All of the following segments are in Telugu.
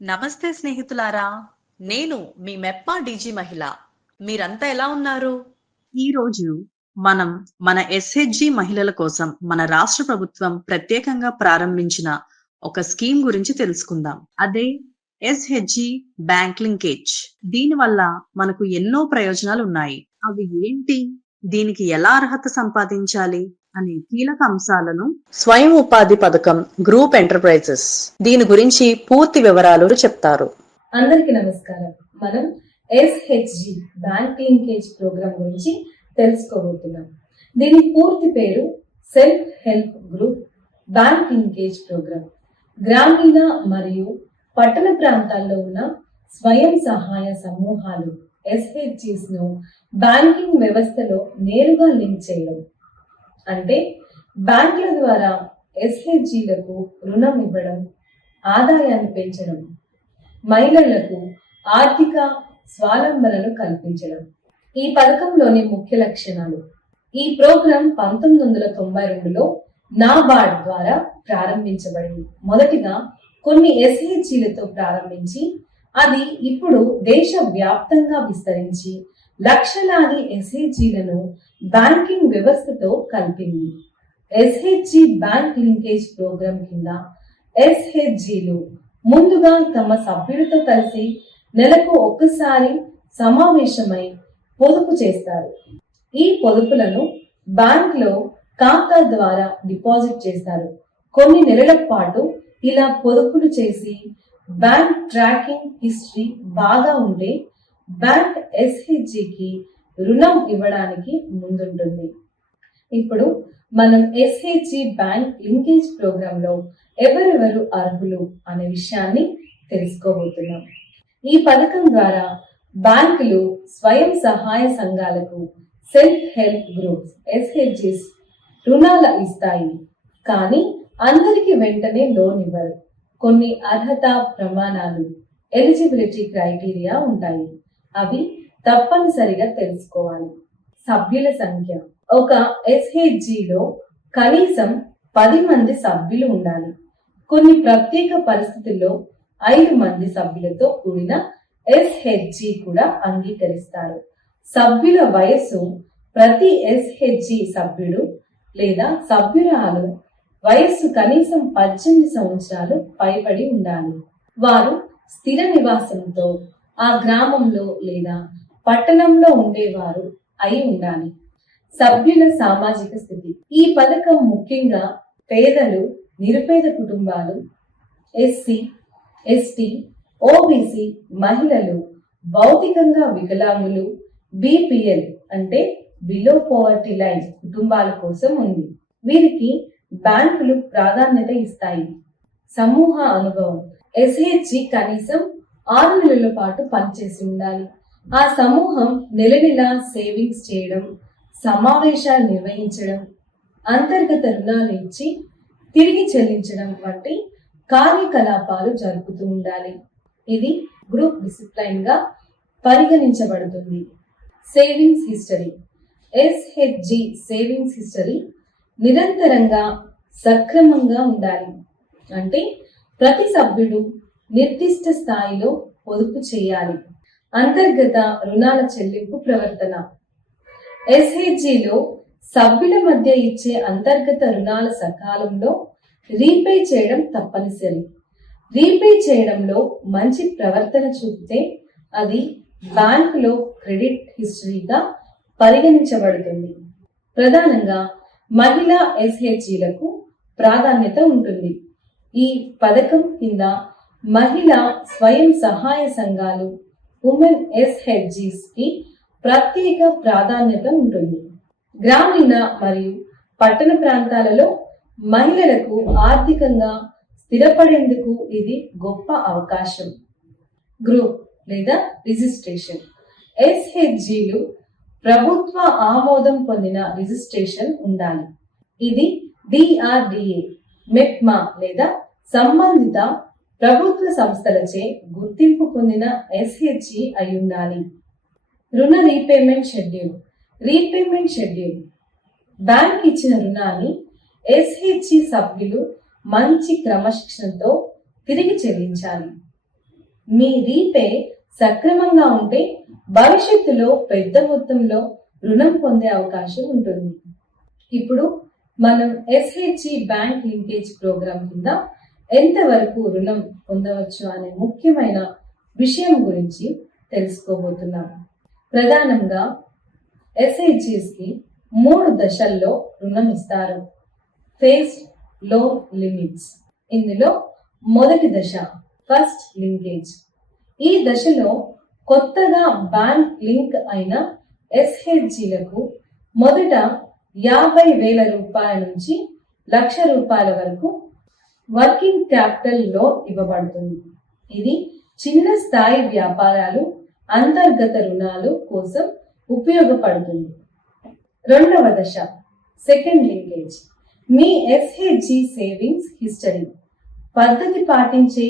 నమస్తే స్నేహితులారా, నేను మీ మెప్పా డీజీ మహిళ. మీరంతా ఎలా ఉన్నారు? ఈరోజు మనం మన ఎస్హెచ్జి మహిళల కోసం మన రాష్ట్ర ప్రభుత్వం ప్రత్యేకంగా ప్రారంభించిన ఒక స్కీమ్ గురించి తెలుసుకుందాం. అదే ఎస్హెచ్జి బ్యాంక్ లింకేజ్. దీనివల్ల మనకు ఎన్నో ప్రయోజనాలు ఉన్నాయి. అవి ఏంటి? దీనికి ఎలా అర్హత సంపాదించాలి అనే కీలక అంశాలను స్వయం ఉపాధి పథకం గ్రూప్ ఎంటర్ప్రైజెస్ దీని గురించి పూర్తి వివరాలు చెప్తారు. అందరికీ నమస్కారం. మనం ఎస్హెచ్జి బ్యాంక్ లింకేజ్ ప్రోగ్రామ్ గురించి తెలుసుకోబోతున్నాం. దీని పూర్తి పేరు self help group bank linkage programme. గ్రామీణ మరియు పట్టణ ప్రాంతాల్లో ఉన్న స్వయం సహాయ సమూహాలు ఎస్హెచ్జిస్ ను బ్యాంకింగ్ వ్యవస్థలో నేరుగా లింక్ చేయడం. అంటే బ్యాంకుల ద్వారా ఎస్హెచ్జిలకు రుణం ఇవ్వడం, ఆదాయాన్ని పెంచడం, మహిళలకు ఆర్థిక స్వావలంబనను కల్పించడం ఈ పథకంలోని ముఖ్య లక్షణాలు. ఈ ప్రోగ్రాం 1992లో నాబార్డ్ ద్వారా ప్రారంభించబడింది. మొదటిగా కొన్ని ఎస్హెచ్జిలతో ప్రారంభించి అది ఇప్పుడు దేశ వ్యాప్తంగా విస్తరించి లక్షలాది ఎస్హెచ్జిలను బ్యాంకింగ్ వ్యవస్థతో కలిపింది. ఎస్హెచ్జి బ్యాంక్ లింకేజ్ ప్రోగ్రాం కింద ఎస్హెచ్జిలు ముందుగా తమ సభ్యులతో కలిసి నెలకు ఒక్కసారి సమావేశమై పొదుపు చేస్తారు. ఈ పొదుపులను బ్యాంకులో ఖాతా ద్వారా డిపాజిట్ చేస్తారు. కొన్ని నెలల పాటు ఇలా పొదుపులు చేసి బ్యాంక్ ట్రాకింగ్ హిస్టరీ బాగా ఉంటే బ్యాంక్ ఎస్హెచ్జికి రుణం ఇవ్వడానికి ముందుంటుంది. ఇప్పుడు మనం ఎస్హెచ్జి బ్యాంక్ లింకేజ్ ప్రోగ్రామ్ లో ఎవరెవరు అర్హులు అనే విషయాన్ని తెలుసుకోబోతున్నాం. ఈ పథకం ద్వారా బ్యాంకులు స్వయం సహాయ సంఘాలకు సెల్ఫ్ హెల్ప్ గ్రూప్స్ ఎస్హెచ్జిస్ రుణాల ఇస్తాయి. కానీ అందరికి వెంటనే లోన్ ఇవ్వరు. కొన్ని అర్హత ప్రమాణాలు, ఎలిజిబిలిటీ క్రైటీరియా ఉంటాయి. అవి తప్పనిసరిగా తెలుసుకోవాలి. సభ్యుల సంఖ్య. ఒక ఎస్హెచ్జిలో కనీసం 10 మంది సభ్యులు ఉండాలి. కొన్ని ప్రత్యేక పరిస్థితుల్లో 5 మంది సభ్యులతో కూడిన ఎస్హెచ్జి కూడా అంగీకరిస్తారు. సభ్యుల వయస్సు. ప్రతి ఎస్హెచ్జి సభ్యుడు లేదా సభ్యురాలు వయస్సు కనీసం 18 సంవత్సరాలు పైబడి ఉండాలి. వారు స్థిర నివాసంతో ఆ గ్రామంలో లేదా పట్టణంలో ఉండేవారు అయి ఉండాలి. సభ్యుల సామాజిక స్థితి. ఈ పథకం ముఖ్యంగా పేదలు, నిరుపేద కుటుంబాలు, ఎస్సీ, ఎస్టీ, ఓబీసీ, మహిళలు, భౌతికంగా వికలాంగులు, బిపిఎల్ అంటే బిలో పోవర్టీ లైన్ కుటుంబాల కోసం ఉంది. వీరికి బ్యాంకులు ప్రాధాన్యత ఇస్తాయి. సమూహ అనుభవం. ఎస్హెచ్జి కనీసం 6 నెలల పాటు పనిచేసి ఉండాలి. ఆ సమూహం నెల నెల సేవింగ్స్ చేయడం, సమావేశాలు నిర్వహించడం, అంతర్గత రుణాలు ఇచ్చి తిరిగి చెల్లించడం వంటి కార్యకలాపాలు జరుపుతూ ఉండాలి. ఇది గ్రూప్ డిసిప్లైన్ గా పరిగణించబడుతుంది. Savings history. SHG savings history నిరంతరంగా సక్రమంగా ఉండాలి. అంటే ప్రతి సభ్యుడు నిర్దిష్ట స్థాయిలో పొదుపు చేయాలి. అంతర్గత రుణాల చెల్లింపు ప్రవర్తన. ఎస్హెచ్జిలో సభ్యుల మధ్య ఇచ్చే అంతర్గత రుణాల సకాలంలో రీపే చేయడం తప్పనిసరి. రీపే చేయడంలో మంచి ప్రవర్తన చూపితే అది బ్యాంకులో క్రెడిట్ హిస్టరీగా పరిగణించబడుతుంది. ప్రధానంగా మహిళా ఎస్హెచ్జిలకు ప్రాధాన్యత ఉంటుంది. ఈ పథకం కింద మహిళా స్వయం సహాయ సంఘాలు, ఉమెన్ ఎస్హెచ్జిస్ కి ప్రత్యేక ప్రాధాన్యత ఉంటుంది. గ్రామీణ మరియు పట్టణ ప్రాంతాలలో మహిళలకు ఆర్థికంగా స్థిరపడేందుకు ఇది గొప్ప అవకాశం. గ్రూప్ లేదా రిజిస్ట్రేషన్. ఎస్హెచ్జిలు ప్రభుత్వ ఆమోదం పొందిన రిజిస్ట్రేషన్ ఉండాలి. ఇది డిఆర్డిఏ, మెప్మా లేదా సంబంధిత ప్రభుత్వ సంస్థలచే గుర్తింపు పొందిన ఎస్హెచ్జి అయి ఉండాలి. రుణ repayment schedule. Repayment schedule. Bank ఇచ్చిన రుణాన్ని ఎస్హెచ్జి సభ్యులు మంచి క్రమశిక్షణతో తిరిగి చెల్లించాలి. మీ రీపే సక్రమంగా ఉంటే భవిష్యత్తులో పెద్ద మొత్తంలో రుణం పొందే అవకాశం ఉంటుంది. ఇప్పుడు మనం ఎస్హెచ్జి బ్యాంక్ లింకేజ్ ప్రోగ్రాం కింద ఎంతవరకు రుణం పొందవచ్చు అనే ముఖ్యమైన విషయం గురించి తెలుసుకోబోతున్నాం. ప్రధానంగా ఎస్హెచ్జిస్ కి 3 దశల్లో రుణం ఇస్తారు. Phased loan limits. ఇందులో మొదటి దశ ఫస్ట్ లింకేజ్. ఈ దశలో కొత్తగా బ్యాంక్ లింక్ అయిన ఎస్హెచ్జిలకు మొదట 50,000 రూపాయల నుంచి ₹1,00,000 వరకు వర్కింగ్ క్యాపిటల్ లోన్ ఇవ్వబడుతుంది. ఇది చిన్న స్థాయి వ్యాపారాలు, అంతర్గత రుణాలు కోసం ఉపయోగపడుతుంది. రెండవ దశ సెకండ్ లింకేజ్. మీ ఎస్హెచ్జి సేవింగ్స్ హిస్టరీ, పద్ధతి పాటించే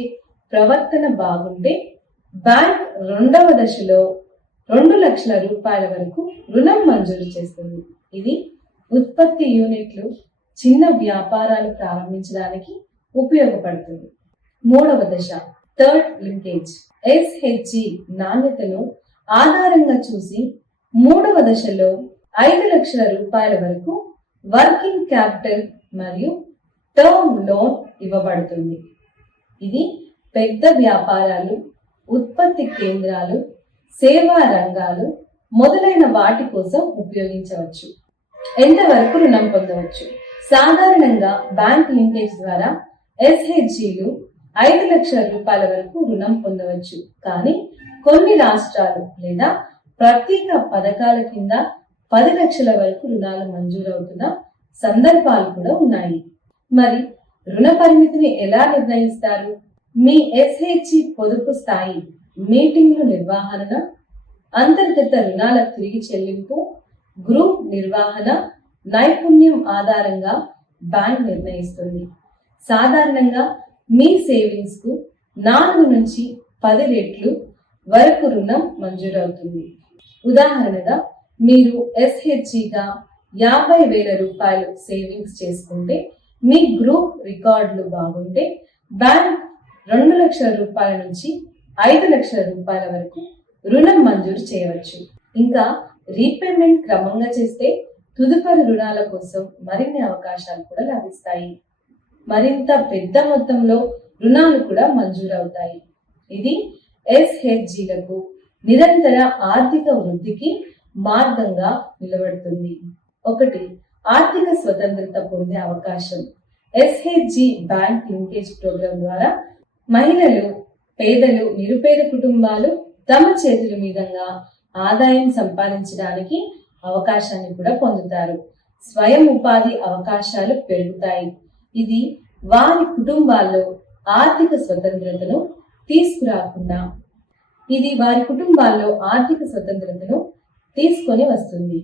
ప్రవర్తన బాగుంటే బ్యాంక్ రెండవ దశలో ₹2,00,000 వరకు రుణం మంజూరు చేస్తుంది. ఇది ఉత్పత్తి యూనిట్లు, చిన్న వ్యాపారాలు ప్రారంభించడానికి ఉపయోగపడుతుంది. మూడవ దశ థర్డ్ లింకేజ్. ఎస్హెచ్జి నాణ్యతను ఆధారంగా చూసి మూడవ దశలో ₹5,00,000 వరకు వర్కింగ్ క్యాపిటల్ మరియు టర్మ్ లోన్ ఇవ్వబడుతుంది. ఇది పెద్ద వ్యాపారాలు, ఉత్పత్తి కేంద్రాలు, సేవా రంగాలు మొదలైన వాటి కోసం ఉపయోగించవచ్చు. ఎంతవరకు రుణం పొందవచ్చు? సాధారణంగా బ్యాంక్ లింకేజ్ ద్వారా ఎస్హెచ్జిలు ₹5,00,000 వరకు రుణం పొందవచ్చు. కానీ కొన్ని రాష్ట్రాలు లేదా ప్రత్యేక పథకాల కింద 10,00,000 వరకు రుణాలు మంజూరవుతున్న సందర్భాలు కూడా ఉన్నాయి. మరి రుణ పరిమితిని ఎలా నిర్ణయిస్తారు? మీ ఎస్హెచ్జి పొదుపు స్థాయి, మీటింగ్లు నిర్వహణ, అంతర్గత రుణాల తిరిగి చెల్లింపు, గ్రూప్ నిర్వహణ నైపుణ్యం ఆధారంగా బ్యాంక్ నిర్ణయిస్తుంది. సాధారణంగా మీ సేవింగ్స్ కు 4 నుంచి 10 రెట్లు వరకు రుణం మంజూరవుతుంది. ఉదాహరణగా మీరు ఎస్హెచ్జిగా ₹50,000 సేవింగ్స్ చేసుకుంటే మీ గ్రూప్ రికార్డులు బాగుంటే బ్యాంక్ ₹2,00,000 నుంచి ₹5,00,000 వరకు రుణం మంజూరు చేయవచ్చు. ఇంకా రీపేమెంట్ క్రమంగా చేస్తే తదుపరి రుణాల కోసం మరిన్ని అవకాశాలు కూడా లభిస్తాయి. మరింత పెద్ద మొత్తంలో రుణాలు కూడా మంజూరవుతాయి. ఇది ఎస్హెచ్జిలకు నిరంతర ఆర్థిక వృద్ధికి మార్గంగా నిలబడుతుంది. 1. ఆర్థిక స్వతంత్రత పొందే అవకాశం. ఎస్హెచ్జి బ్యాంక్ లింకేజ్ ప్రోగ్రాం ద్వారా మహిళలు, పేదలు, నిరుపేద కుటుంబాలు తమ చేతుల మీదుగా ఆదాయం సంపాదించడానికి అవకాశాన్ని కూడా పొందుతారు. స్వయం ఉపాధి అవకాశాలు పెరుగుతాయి. ఇది వారి కుటుంబాల్లో ఆర్థిక స్వతంత్రతను తీసుకొని వస్తుంది.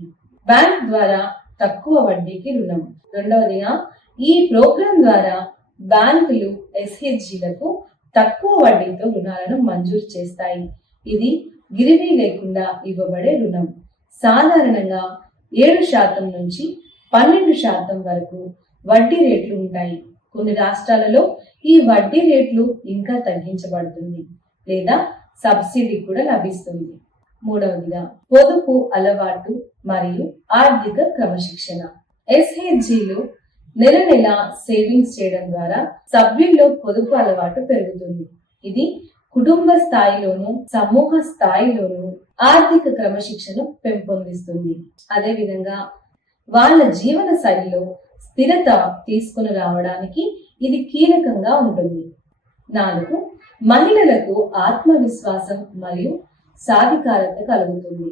బ్యాంక్ ద్వారా తక్కువ వడ్డీకి రుణం. రెండవదిగా ఈ ప్రోగ్రాం ద్వారా బ్యాంకులు ఎస్హెచ్జిలకు తక్కువ వడ్డీతో రుణాలను మంజూరు చేస్తాయి. ఇది గిరివీ లేకుండా ఇవ్వబడే రుణం. సాధారణంగా 7% నుంచి 12% వరకు వడ్డీ రేట్లు ఉంటాయి. కొన్ని రాష్ట్రాలలో ఈ వడ్డీ రేట్లు ఇంకా తగ్గించబడుతుంది లేదా సబ్సిడీ కూడా లభిస్తుంది. మూడవదిగా పొదుపు అలవాటు మరియు ఆర్థిక క్రమశిక్షణ. ఎస్హెచ్జిలు నెల నెల సేవింగ్స్ చేయడం ద్వారా సభ్యుల్లో పొదుపు అలవాటు పెరుగుతుంది. ఇది కుటుంబ స్థాయిలోను, సమూహ స్థాయిలోను ఆర్థిక క్రమశిక్షణ పెంపొందిస్తుంది. అదేవిధంగా వాళ్ళ జీవన శైలిలో స్థిరత తీసుకుని రావడానికి ఇది కీలకంగా ఉంటుంది. 4. మహిళలకు ఆత్మవిశ్వాసం మరియు సాధికారత కలుగుతుంది.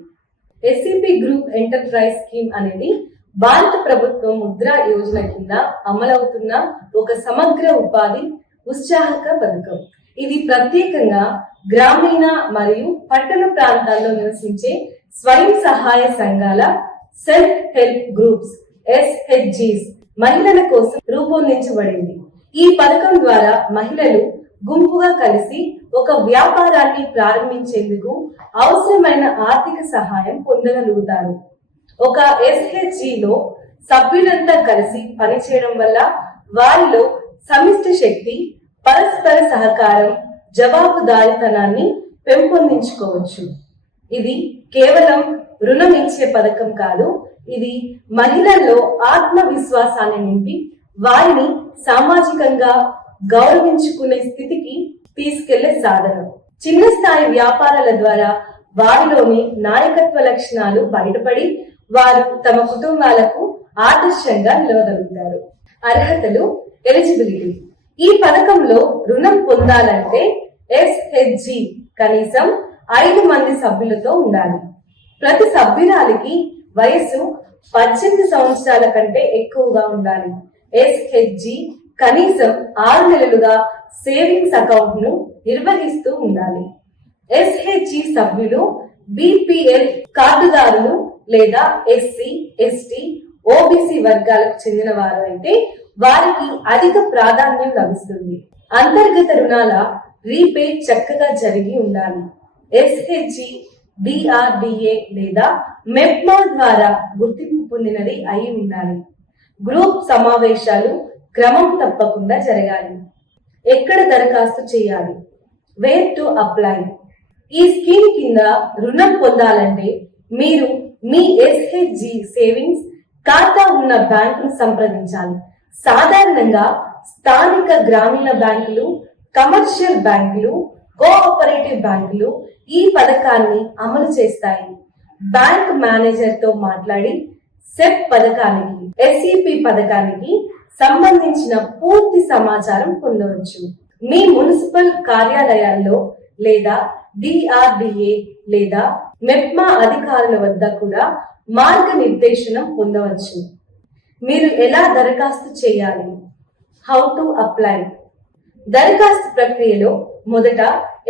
ఎస్సిపి గ్రూప్ ఎంటర్ప్రైజ్ స్కీమ్ అనేది భారత ప్రభుత్వం ముద్రా యోజన కింద అమలవుతున్న ఒక సమగ్ర ఉపాధి ఉత్సాహక పథకం. ఇది ప్రత్యేకంగా గ్రామీణ మరియు పట్టణ ప్రాంతాల్లో నివసించే స్వయం సహాయ సంఘాల సెల్ఫ్ హెల్ప్ గ్రూప్స్ ఎస్హెచ్జిస్ మహిళల కోసం రూపొందించబడింది. ఈ పథకం ద్వారా మహిళలు గుంపుగా కలిసి ఒక వ్యాపారాన్ని ప్రారంభించేందుకు అవసరమైన ఆర్థిక సహాయం పొందగలుగుతారు. ఒక ఎస్హెచ్జిలో సభ్యులంతా కలిసి పనిచేయడం వల్ల వారిలో సమిష్టి శక్తి, పరస్పర సహకారం, జవాబుదారీతనాన్ని పెంపొందించుకోవచ్చు. ఇది కేవలం రుణం ఇచ్చే పథకం కాదు, ఇది మహిళల్లో ఆత్మవిశ్వాసాన్ని నింపి వారిని సామాజికంగా గౌరవించుకునే స్థితికి తీసుకెళ్లే సాధనం. చిన్న స్థాయి వ్యాపారాల ద్వారా వారిలోని నాయకత్వ లక్షణాలు బయటపడి వారు తమ కుటుంబాలకు ఆదర్శంగా నిలవగలుగుతారు. అర్హతలు, ఎలిజిబిలిటీ. ఈ పథకంలో రుణం పొందాలంటే ఎస్హెచ్జి కనీసం 5 మంది సభ్యులతో ఉండాలి. ప్రతి సభ్యురాలికి వయస్సు 18 సంవత్సరాల కంటే ఎక్కువగా ఉండాలి. ఎస్హెచ్జి కనీసం 6 నెలలుగా సేవింగ్స్ అకౌంట్ ను నిర్వహిస్తూ ఉండాలి. ఎస్హెచ్జి సభ్యులు బిపిఎల్ కార్డుదారులు లేదా ఎస్సీ, ఎస్టీ, ఓబీసీ వర్గాలకు చెందిన వారు అయితే వారికి అధిక ప్రాధాన్యం లభిస్తుంది. అంతర్గత రుణాల రీపే చక్కగా జరిగి ఉండాలి. ఎస్హెచ్జి డిఆర్డిఏ లేదా మెప్మా ద్వారా గుర్తింపు పొందినది అయి ఉండాలి. గ్రూప్ సమావేశాలు క్రమం తప్పకుండా జరగాలి. ఎక్కడ దరఖాస్తు చేయాలి? Where to apply. ఈ స్కీమ్ కింద రుణం పొందాలంటే మీరు మీ ఎస్హెచ్జి సేవింగ్స్ ఖాతా ఉన్న బ్యాంకును సంప్రదించాలి. సాధారణంగా స్థానిక గ్రామీణ బ్యాంకులు, కమర్షియల్ బ్యాంకులు, కోఆపరేటివ్ బ్యాంకులు ఈ పథకాన్ని అమలు చేస్తాయి. బ్యాంక్ మేనేజర్ తో మాట్లాడి సెప్ పథకానికి, ఎస్ఈపి పథకానికి సంబంధించిన పూర్తి సమాచారం పొందవచ్చు. మీ మున్సిపల్ కార్యాలయాల్లో లేదా డిఆర్డిఏ లేదా మెప్మా అధికారుల వద్ద కూడా మార్గనిర్దేశనం పొందవచ్చు. మీరు ఎలా దరఖాస్తు చేయాలి? How to apply. దరఖాస్తు ప్రక్రియలో మొదట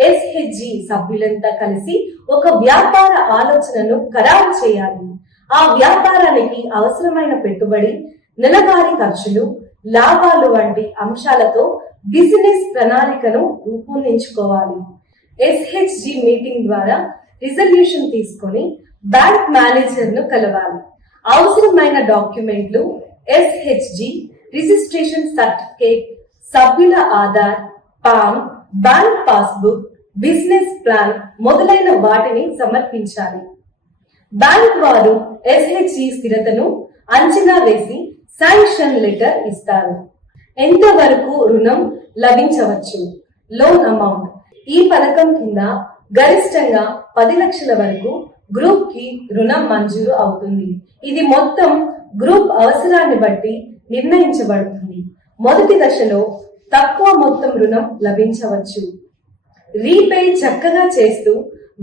ఎస్హెచ్జి సభ్యులంతా కలిసి ఒక వ్యాపార ఆలోచనను ఖరారు చేయాలి. ఆ వ్యాపారానికి అవసరమైన పెట్టుబడి, నెలవారీ ఖర్చులు, లాభాలు వంటి అంశాలతో బిజినెస్ ప్రణాళికను రూపొందించుకోవాలి. ఎస్హెచ్జి మీటింగ్ ద్వారా రిజల్యూషన్ తీసుకొని బ్యాంక్ మేనేజర్ ను కలవాలి. అవసరమైన డాక్యుమెంట్లు ఎస్హెచ్జి రిజిస్ట్రేషన్ సర్టిఫికేట్, సభ్యుల Aadhaar, pan, bank passbook, business plan మొదలైన వాటిని సమర్పించాలి. బ్యాంక్ వారు ఎస్హెచ్జి స్థిరతను అంచనా వేసి శాంక్షన్ లెటర్ ఇస్తారు. ఎంతవరకు రుణం లభించవచ్చు? Loan amount. ఈ పథకం కింద గరిష్టంగా 10 లక్షల వరకు గ్రూప్ కి రుణం మంజూరు అవుతుంది. ఇది మొత్తం గ్రూప్ అవసరాన్ని బట్టి నిర్ణయించబడుతుంది. మొదటి దశలో తక్కువ మొత్తం రుణం లభించవచ్చు. రీపే చక్కగా చేస్తూ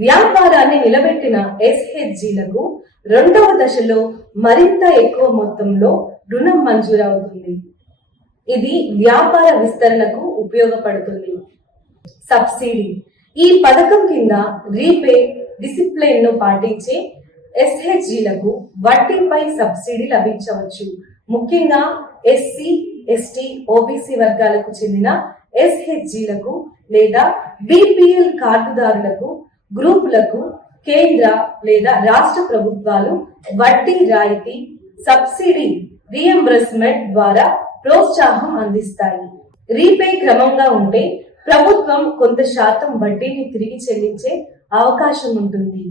వ్యాపారాన్ని నిలబెట్టిన ఎస్హెచ్జిలకు రెండవ దశలో మరింత ఎక్కువ మొత్తంలో రుణం మంజూరవుతుంది. ఇది వ్యాపార విస్తరణకు ఉపయోగపడుతుంది. సబ్సిడీ. ఈ పథకం కింద రీపే డిసిప్లిన్ ను పాటించే ఎస్హెచ్జిలకు వడ్డీపై సబ్సిడీ లభించవచ్చు. ముఖ్యంగా ఎస్సీ, ఎస్టీ, ఓబీసీ వర్గాలకు చెందిన ఎస్హెచ్జిలకు లేదా బిపిఎల్ కార్డుదారులకు, గ్రూపులకు కేంద్ర లేదా రాష్ట్ర ప్రభుత్వాలు వడ్డీ రాయితీ, సబ్సిడీ రీఎంబర్స్మెంట్ ద్వారా ప్రోత్సాహం అందిస్తాయి. రీపే క్రమంగా ఉంటే ప్రభుత్వం కొంత శాతం వడ్డీని తిరిగి చెల్లించే అవకాశం ఉంటుంది.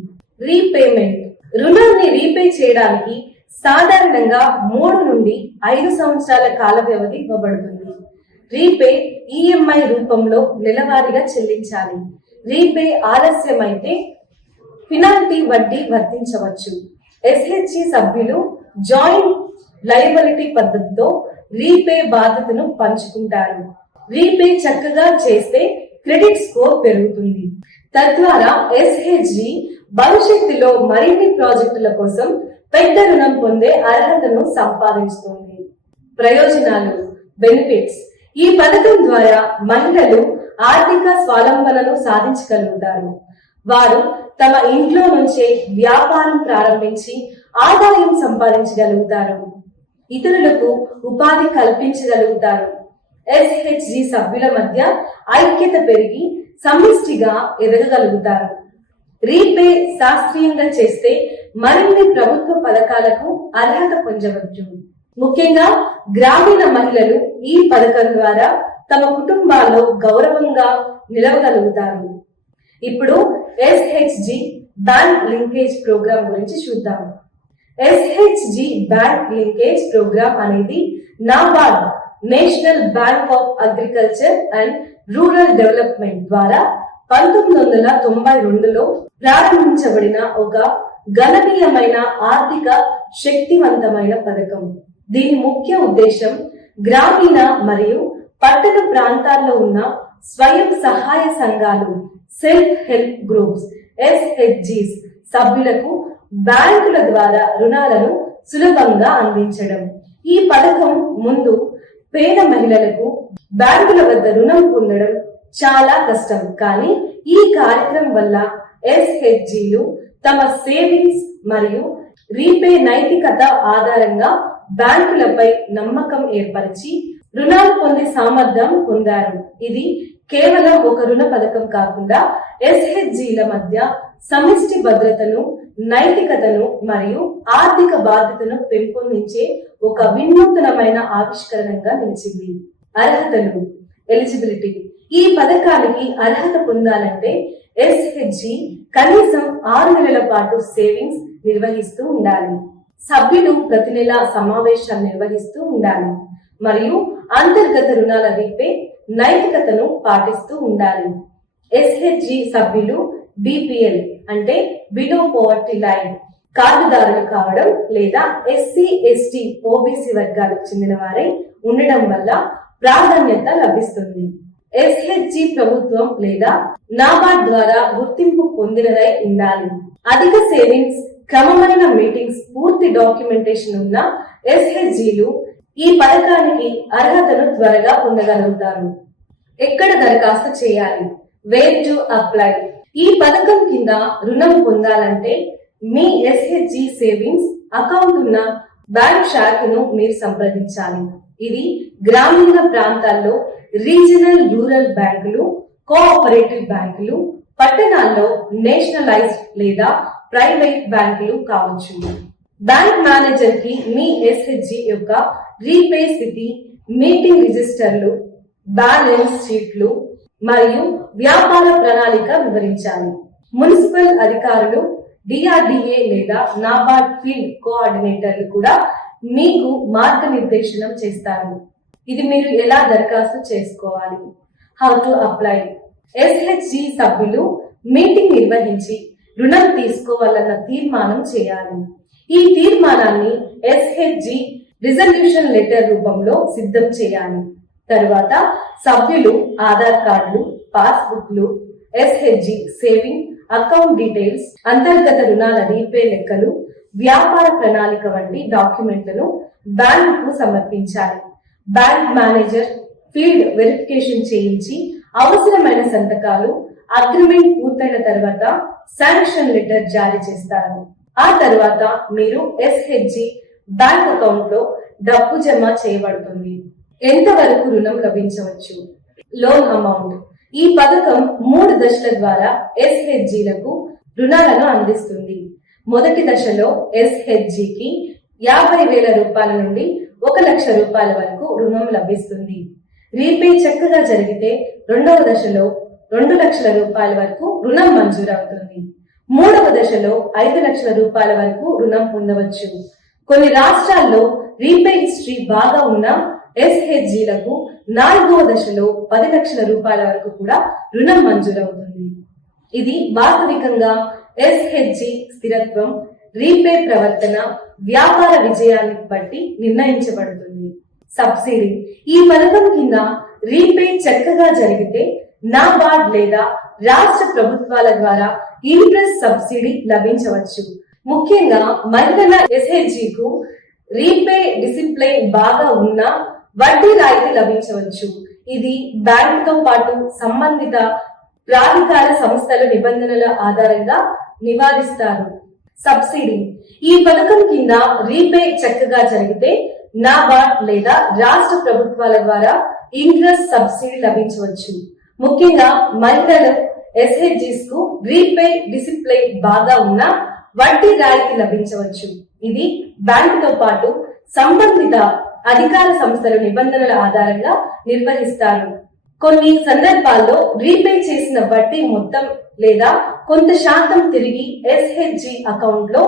రీపేమెంట్. రుణాన్ని రీపే చేయడానికి సాధారణంగా 3 నుండి 5 సంవత్సరాల కాల వ్యవధి ఇవ్వబడుతుంది. రీపే ఈఎంఐ రూపంలో నెలవారీగా చెల్లించాలి. రీపే ఆలస్యమైతే పెనాల్టీ వడ్డీ వర్తించవచ్చు. ఎస్హెచ్జి సభ్యులు జాయింట్ లయబిలిటీ పద్ధతితో రీపే బాధ్యతను పంచుకుంటారు. రీపే చక్కగా చేస్తే క్రెడిట్ స్కోర్ పెరుగుతుంది. తద్వారా ఎస్హెచ్జి భవిష్యత్తులో మరిన్ని ప్రాజెక్టుల కోసం పెద్ద రుణం పొందే అర్హతను సంపాదిస్తుంది. ప్రయోజనాలు, బెనిఫిట్స్. ఈ పథకం ద్వారా మహిళలు ఆర్థిక స్వావలంబనను సాధించగలుగుతారు. వారు తమ ఇంట్లో నుంచే వ్యాపారం ప్రారంభించి ఆదాయం సంపాదించగలుగుతారు. ఇతరులకు ఉపాధి కల్పించగలుగుతారు. ఎస్హెచ్జి సభ్యుల మధ్య ఐక్యత పెరిగి సమిష్టిగా ఎదగగలుగుతారు. రీపే శాస్త్రీయంగా చేస్తే మరిన్ని ప్రభుత్వ పథకాలకు అర్హత పొందవచ్చు. ముఖ్యంగా గ్రామీణ మహిళలు ఈ పథకం ద్వారా తమ కుటుంబాల్లో గౌరవంగా నిలవగలుగుతారు. ఇప్పుడు SHG బ్యాంక్ లింకేజ్ ప్రోగ్రామ్ గురించి చూద్దాం. SHG బ్యాంక్ లింకేజ్ ప్రోగ్రామ్ అనేది NABARD national bank of agriculture and rural development ద్వారా 1992లో ప్రారంభించబడిన ఒక గణనీయమైన ఆర్థిక శక్తివంతమైన పథకం. దీని ముఖ్య ఉద్దేశం గ్రామీణ మరియు పట్టణ ప్రాంతాల్లో ఉన్న స్వయం సహాయ సంఘాలు, సెల్ఫ్ హెల్ప్ గ్రూప్స్ SHGs సభ్యులకు బ్యాంకుల ద్వారా రుణాలను సులభంగా అందించడం. ఈ పథకం ముందు పేద మహిళలకు బ్యాంకుల వద్ద రుణం పొందడం చాలా కష్టం. కానీ ఈ కార్యక్రమం వల్ల SHGలు తమ సేవింగ్స్ మరియు రీపే నైతికత ఆధారంగా బ్యాంకులపై నమ్మకం ఏర్పరిచి రుణాలు పొందే సామర్థ్యం పొందారు. ఇది కేవలం ఒక రుణ పథకం కాకుండా SHGల మధ్య సమిష్టి భద్రతను, నైతికతను మరియు ఆర్థిక బాధ్యతను పెంపొందించే ఒక వినూత్నమైన ఆవిష్కరణగా నిలిచింది. అర్హతలు, ఎలిజిబిలిటీ. ఈ పథకానికి అర్హత పొందాలంటే SHG కనీసం 6 నెలల పాటు సేవింగ్స్ నిర్వహిస్తూ ఉండాలి. సభ్యులు ప్రతి నెల సమావేశాలు నిర్వహిస్తూ ఉండాలి మరియు అంతర్గత రుణాల రీపే నైతికతను పాటిస్తూ ఉండాలి. SHG సభ్యులు BPL అంటే బిలో పోవర్టీ లైన్ కార్డుదారులు కావడం లేదా SC, ST, OBC వర్గాలకు చెందిన వారే ఉండడం వల్ల ప్రాధాన్యత లభిస్తుంది. SHG ప్రభుత్వం లేదా నాబార్డ్ ద్వారా గుర్తింపు పొందినదై ఉండాలి. అధిక సేవింగ్స్, క్రమమైన మీటింగ్స్, పూర్తి డాక్యుమెంటేషన్ ఉన్న SHGలు ఈ పథకానికి అర్హతను త్వరగా పొందగలుగుతారు. ఎక్కడ దరఖాస్తు చేయాలి? Where to apply. ఈ పథకం కింద రుణం పొందాలంటే మీ SHG సేవింగ్స్ అకౌంట్ ఉన్న బ్యాంక్ శాఖను మీరు సంప్రదించాలి. ఇది గ్రామీణ ప్రాంతాల్లో రీజనల్ రూరల్ బ్యాంకులు, కోఆపరేటివ్ బ్యాంకులు, పట్టణాల్లో నేషనలైజ్డ్ లేదా ప్రైవేట్ బ్యాంకులు కావచ్చు. బ్యాంక్ మేనేజర్ కి మీ SHG యొక్క రీపే స్థితి, మీటింగ్ రిజిస్టర్లు, బ్యాలెన్స్ షీట్లు మరియు వ్యాపార ప్రణాళిక వివరించాలి. మున్సిపల్ అధికారులు, DRDA లేదా నాబార్డ్ ఫీల్డ్ కోఆర్డినేటర్లు కూడా మీకు మార్గనిర్దేశనం చేస్తారు. ఇది మీరు ఎలా దరఖాస్తు చేసుకోవాలి? How to apply. SHG సభ్యులు మీటింగ్ నిర్వహించి రుణం తీసుకోవాలన్న తీర్మానం చేయాలి. ఈ తీర్మానాన్ని SHG రిజల్యూషన్ లెటర్ రూపంలో సిద్ధం చేయాలి. తరువాత సభ్యులు ఆధార్ కార్డులు, పాస్బుక్లు, SHG సేవింగ్ అకౌంట్ డీటెయిల్స్, అంతర్గత రుణాల రీపే లెక్కలు, వ్యాపార ప్రణాళిక వంటి డాక్యుమెంట్లను బ్యాంకుకు సమర్పించాలి. బ్యాంక్ మేనేజర్ ఫీల్డ్ వెరిఫికేషన్ చేయించి అవసరమైన సంతకాలు, అగ్రిమెంట్ పూర్తయిన తర్వాత శాంక్షన్ లెటర్ జారీ చేస్తారు. ఆ తర్వాత మీరు SHG బ్యాంక్ అకౌంట్ లో డబ్బు జమ చేయబడుతుంది. ఎంతవరకు రుణం లభించవచ్చు? Loan amount. ఈ పథకం 3 దశల ద్వారా SHGలకు రుణాలను అందిస్తుంది. మొదటి దశలో SHGకి 50,000 రూపాయల నుండి 1,00,000 రూపాయల వరకు రుణం లభిస్తుంది. రీపే చక్కగా జరిగితే రెండవ దశలో 2,00,000 రూపాయల వరకు రుణం మంజూరవుతుంది. మూడవ దశలో 5,00,000 రూపాయల వరకు రుణం పొందవచ్చు. కొన్ని రాష్ట్రాల్లో రీపే హిస్టరీ బాగా ఉన్న SHGలకు 4వ దశలో 10,00,000 రూపాయల వరకు కూడా రుణం మంజూరవుతుంది. ఇది వాస్తవికంగా SHG స్థిరత్వం, రీపే ప్రవర్తన, వ్యాపార విజయాన్ని బట్టి నిర్ణయించబడుతుంది. సబ్సిడీ. ఈ పథకం కింద రీపే చక్కగా జరిగితే నాబార్డ్ లేదా రాష్ట్ర ప్రభుత్వాల ద్వారా ఇంట్రెస్ట్ సబ్సిడీ లభించవచ్చు. ముఖ్యంగా మహిళల SHGకు రీపే డిసిప్లైన్ బాగా ఉన్న వడ్డీ రాయితీ లభించవచ్చు. ఇది బ్యాంకుతో పాటు సంబంధిత ప్రాధికార సంస్థల నిబంధనల ఆధారంగా నివారిస్తారు. సబ్సిడీ. ఈ పథకం కింద రీపే చక్కగా జరిగితే నాబార్డ్ లేదా రాష్ట్ర ప్రభుత్వాల ద్వారా ఇంట్రెస్ట్ సబ్సిడీ లభించవచ్చు. ముఖ్యంగా మహిళలు SHGs కు రీపే డిసిప్లైన్ బాగా ఉన్న వడ్డీ రాయితీ లభించవచ్చు. ఇది బ్యాంకుతో పాటు సంబంధిత అధికార సంస్థల నిబంధనల ఆధారంగా నిర్వహిస్తారు. కొన్ని సందర్భాల్లో రీపే చేసిన వడ్డీ మొత్తం లేదా కొంత శాతం తిరిగి ఎస్హెచ్జి అకౌంట్ లో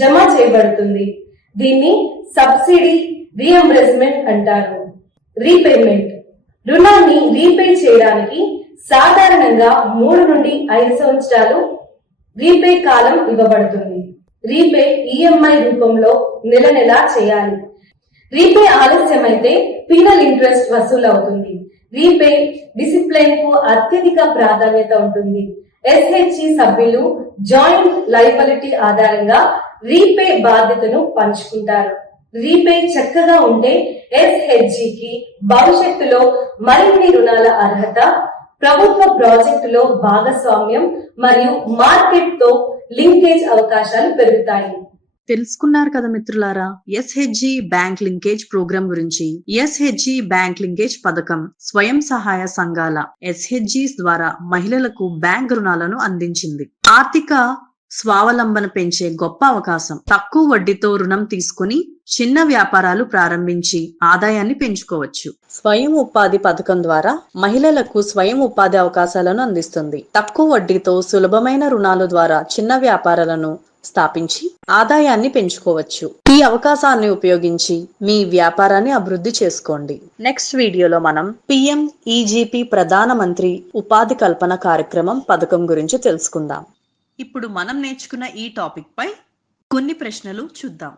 జమ చేయబడుతుంది. దీన్ని సబ్సిడీ రీఎంబర్స్మెంట్ అంటారు. రీపేమెంట్ రుణాన్ని రీపే చేయడానికి సాధారణంగా 3 నుండి 5 సంవత్సరాలు రీపే కాలం ఇవ్వబడుతుంది. రీపే ఈఎంఐ రూపంలో నెల నెలా చేయాలి. రీపే ఆలస్యమైతే పీనల్ ఇంట్రెస్ట్ వసూలు అవుతుంది. రీపే డిసిప్లైన్ కు అత్యధిక ప్రాధాన్యత ఉంటుంది. ఎస్హెచ్జి సభ్యులు జాయింట్ లయబిలిటీ ఆధారంగా రీపే బాధ్యతను పంచుకుంటారు. రీపే చక్కగా ఉంటే ఎస్హెచ్జికి భవిష్యత్తులో మరిన్ని రుణాల అర్హత, ప్రభుత్వ ప్రాజెక్టులో భాగస్వామ్యం మరియు మార్కెట్ తో లింకేజ్ అవకాశాలు పెరుగుతాయి. తెలుసుకున్నారు కదా మిత్రులారా, ఎస్హెచ్జి బ్యాంక్ లింకేజ్ ప్రోగ్రాం గురించి. ఎస్హెచ్జి బ్యాంక్ లింకేజ్ పథకం స్వయం సహాయ సంఘాల ఎస్హెచ్జిస్ ద్వారా మహిళలకు బ్యాంక్ రుణాలను అందించింది. ఆర్థిక స్వావలంబన పెంచే గొప్ప అవకాశం. తక్కువ వడ్డీతో రుణం తీసుకుని చిన్న వ్యాపారాలు ప్రారంభించి ఆదాయాన్ని పెంచుకోవచ్చు. స్వయం ఉపాధి పథకం ద్వారా మహిళలకు స్వయం ఉపాధి అవకాశాలను అందిస్తుంది. తక్కువ వడ్డీతో సులభమైన రుణాల ద్వారా చిన్న వ్యాపారాలను స్థాపించి ఆదాయాన్ని పెంచుకోవచ్చు. ఈ అవకాశాన్ని ఉపయోగించి మీ వ్యాపారాన్ని అభివృద్ధి చేసుకోండి. నెక్స్ట్ వీడియోలో మనం PMEGP ప్రధానమంత్రి ఉపాధి కల్పన కార్యక్రమం పథకం గురించి తెలుసుకుందాం. ఇప్పుడు మనం నేర్చుకున్న ఈ టాపిక్ పై కొన్ని ప్రశ్నలు చూద్దాం.